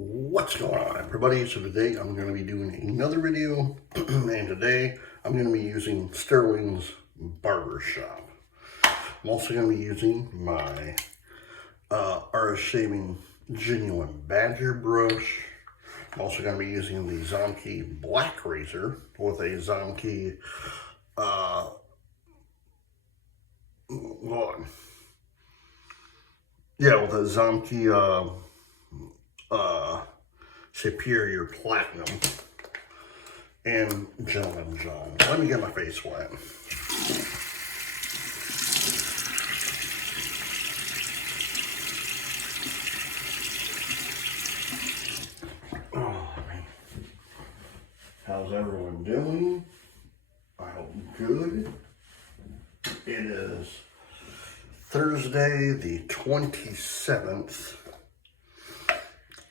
What's going on, everybody? So today I'm going to be doing another video and today I'm going to be using Stirling's Barbershop. I'm also going to be using my Artist Shaving Genuine Badger brush. I'm also going to be using the Zomkey Black Razor with a Zomkey Superior Platinum and Gentleman John. Let me get my face wet. Oh, man. How's everyone doing? I hope good. It is Thursday, the 27th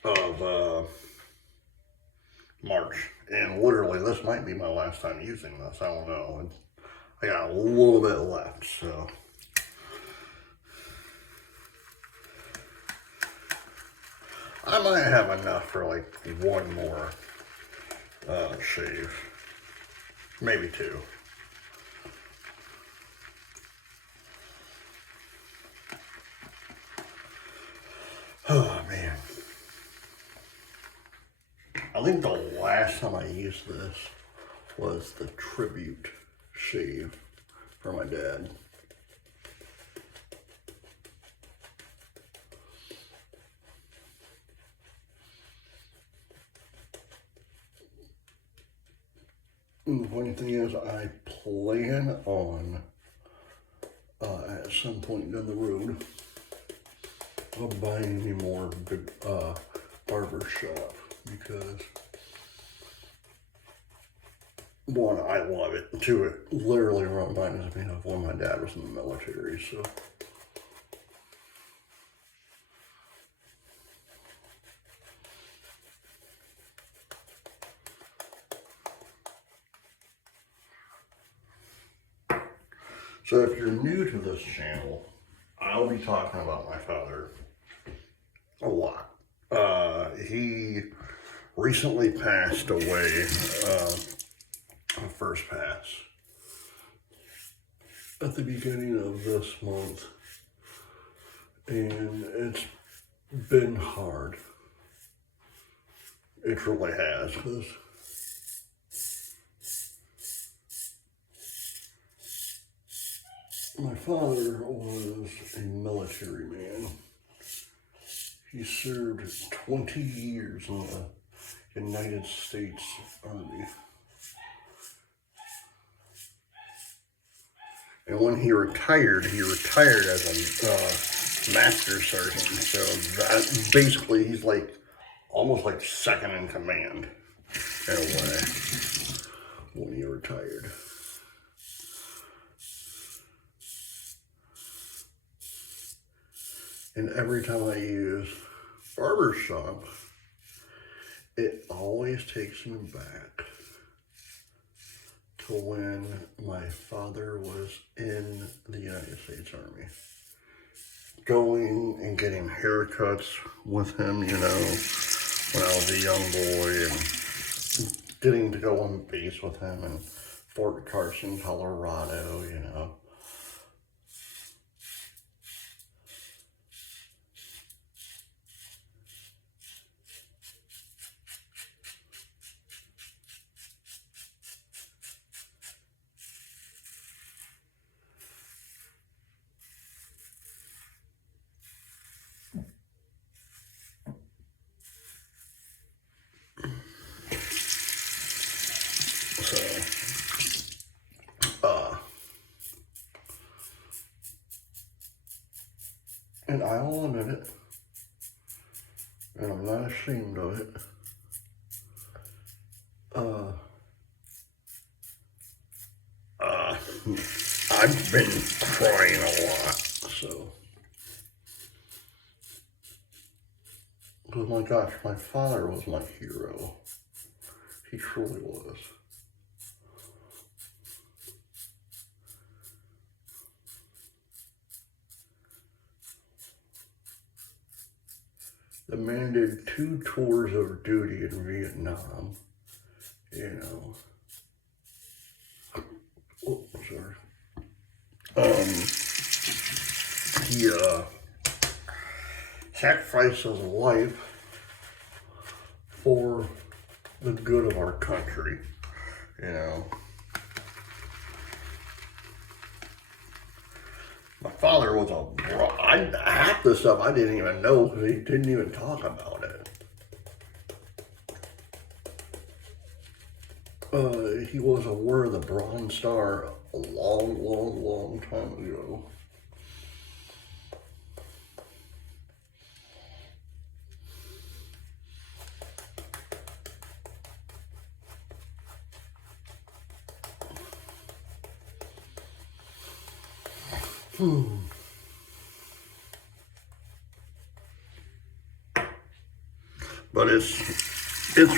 of March, and literally this might be my last time using this. I don't know. I got a little bit left, so I might have enough for like one more shave, maybe two. Oh man, I think the last time I used this was the tribute shave for my dad. And the funny thing is, I plan on at some point down the road of buying me more good Barbershop, because one, I love it. Two, it literally reminds me of when my dad was in the military. So if you're new to this channel, I'll be talking about my father a lot. He recently passed away, first pass, at the beginning of this month, and it's been hard. It really has, because my father was a military man. He served 20 years in the United States Army. And when he retired as a master sergeant. So that basically, he's like almost like second in command in a way when he retired. And every time I use Barbershop, it always takes me back to when my father was in the United States Army. Going and getting haircuts with him, you know, when I was a young boy, and getting to go on base with him in Fort Carson, Colorado, you know. And I will admit it, and I'm not ashamed of it, I've been crying a lot, so. Oh my gosh, my father was my hero. He truly was. The man did 2 tours of duty in Vietnam, you know. Oh, sorry. He sacrificed his life for the good of our country, you know. My father was half the stuff I didn't even know because he didn't even talk about it. He was aware of the Bronze Star a long time ago. But it's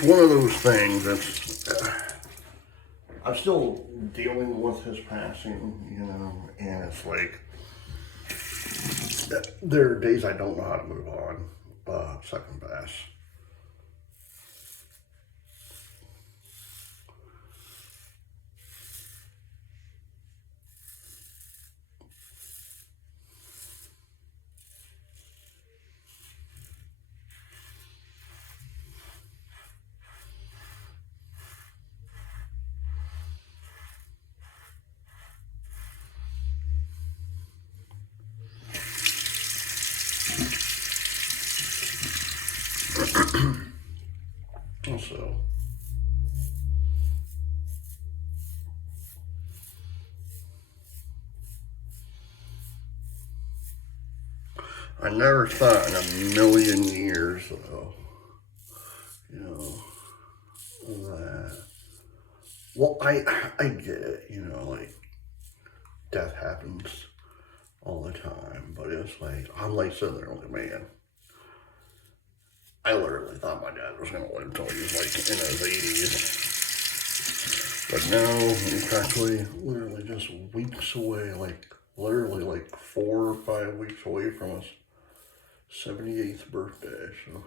one of those things that's I'm still dealing with his passing, you know, and it's like there are days I don't know how to move on. Second best. So I never thought in a million years, though, you know, that, well, I get it, you know, like, death happens all the time, but it's like, I'm like sitting there like, man, I literally thought my dad was going to live until he was like in his 80s, but no, he's practically literally just weeks away, like, literally like 4 or 5 weeks away from his 78th birthday, so.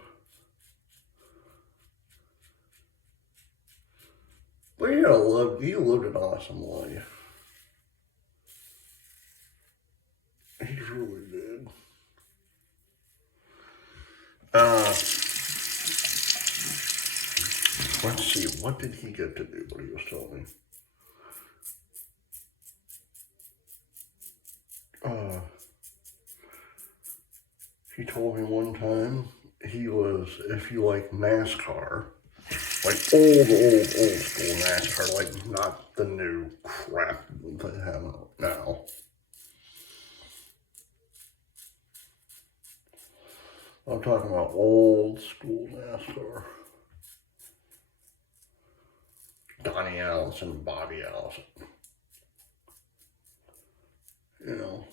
But you know, he lived an awesome life. He really did. Let's see, what did he get to do, what he was telling me? He told me one time, he was, if you like NASCAR, like old school NASCAR, like not the new crap they have now. I'm talking about old school NASCAR. Donnie Allison, Bobby Allison. You know.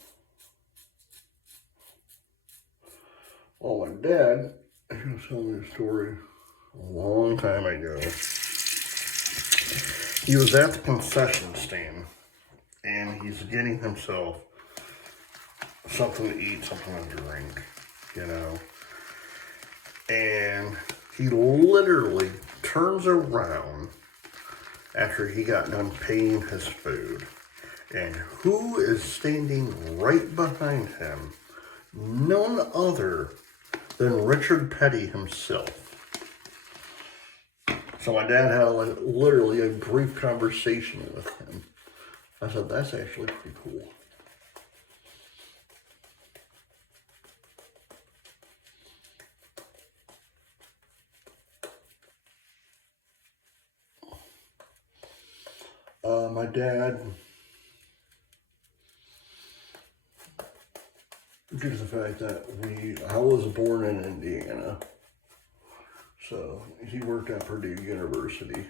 Well, my dad, he was telling me a story a long time ago. He was at the concession stand, and he's getting himself something to eat, something to drink, you know. And he literally turns around after he got done paying his food. And who is standing right behind him? None other than Richard Petty himself. So my dad had literally a brief conversation with him. I said, that's actually pretty cool. My dad, due to the fact that I was born in Indiana, so he worked at Purdue University.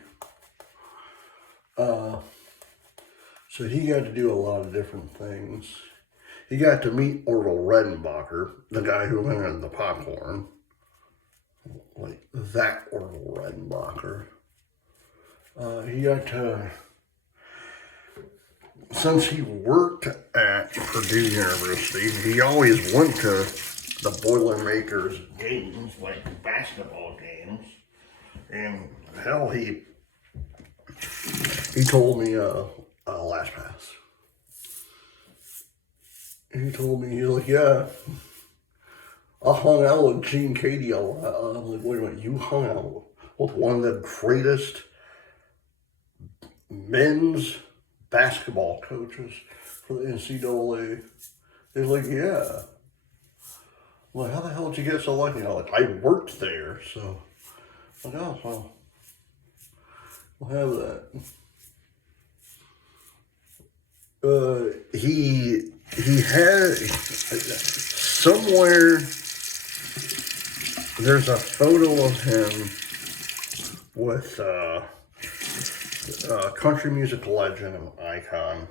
So he got to do a lot of different things. He got to meet Orville Redenbacher, the guy who invented the popcorn. Like that Orville Redenbacher. He got to, since he worked at Purdue University, he always went to the Boilermakers games, like basketball games. And hell, he told me last pass. He told me, he's like, yeah, I hung out with Gene Katie a lot. I'm like, wait a minute, you hung out with one of the greatest men's basketball coaches for the NCAA. He's like, yeah. I'm like, how the hell did you get so lucky? You know, like, I worked there, so I'm like, oh, well, we'll have that. He had somewhere. There's a photo of him with country music legend and icon,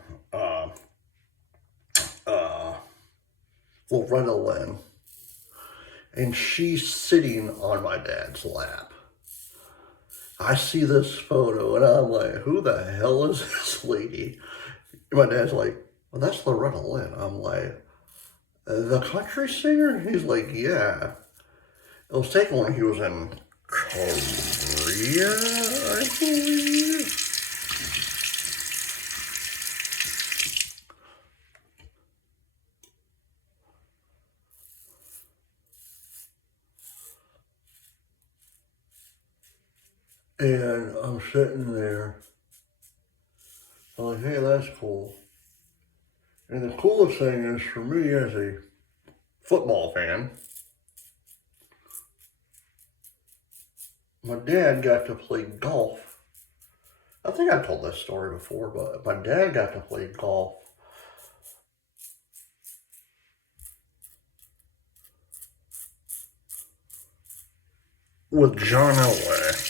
Loretta Lynn, and she's sitting on my dad's lap. I see this photo and I'm like, who the hell is this lady? And my dad's like, well, that's Loretta Lynn. I'm like, the country singer? He's like, yeah. It was taken when he was in Korea, I believe. And I'm sitting there. I'm like, hey, that's cool. And the coolest thing is, for me as a football fan, my dad got to play golf. I think I told this story before, but my dad got to play golf with John Elway.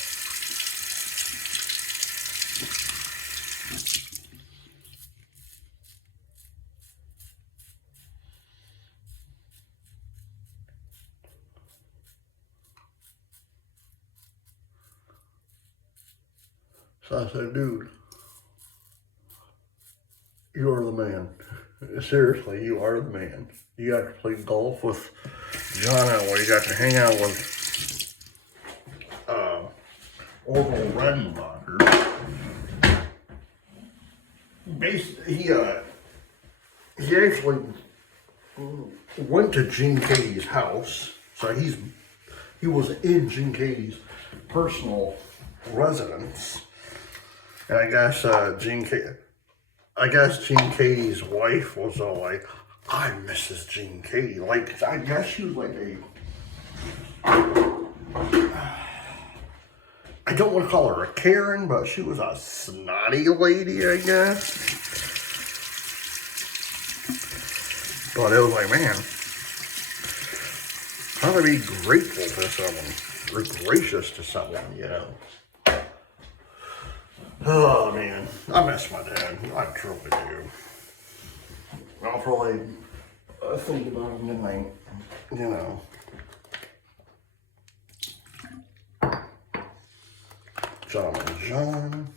So I said, dude, you are the man. Seriously, you are the man. You got to play golf with John Elway. You got to hang out with Orville Redenbacher. Basically, he actually went to Gene Katie's house. So he was in Gene Katie's personal residence. And I guess Gene Katie's wife was all like, I miss Gene Katie. Like, I guess she was like I don't want to call her a Karen, but she was a snotty lady, I guess. But it was like, man, how to be grateful to someone, or gracious to someone, you know. Oh, man, I miss my dad. I truly do. I'll probably think about him tonight, you know. John and John.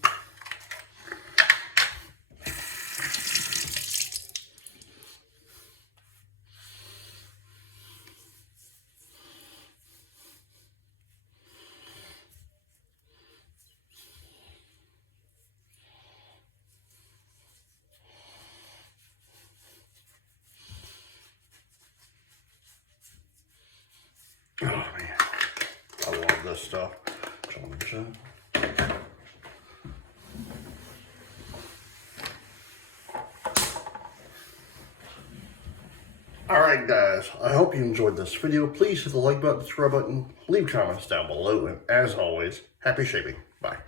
Oh man, I love this stuff. John and John. Alright guys, I hope you enjoyed this video. Please hit the like button, subscribe button, leave comments down below, and as always, happy shaping. Bye.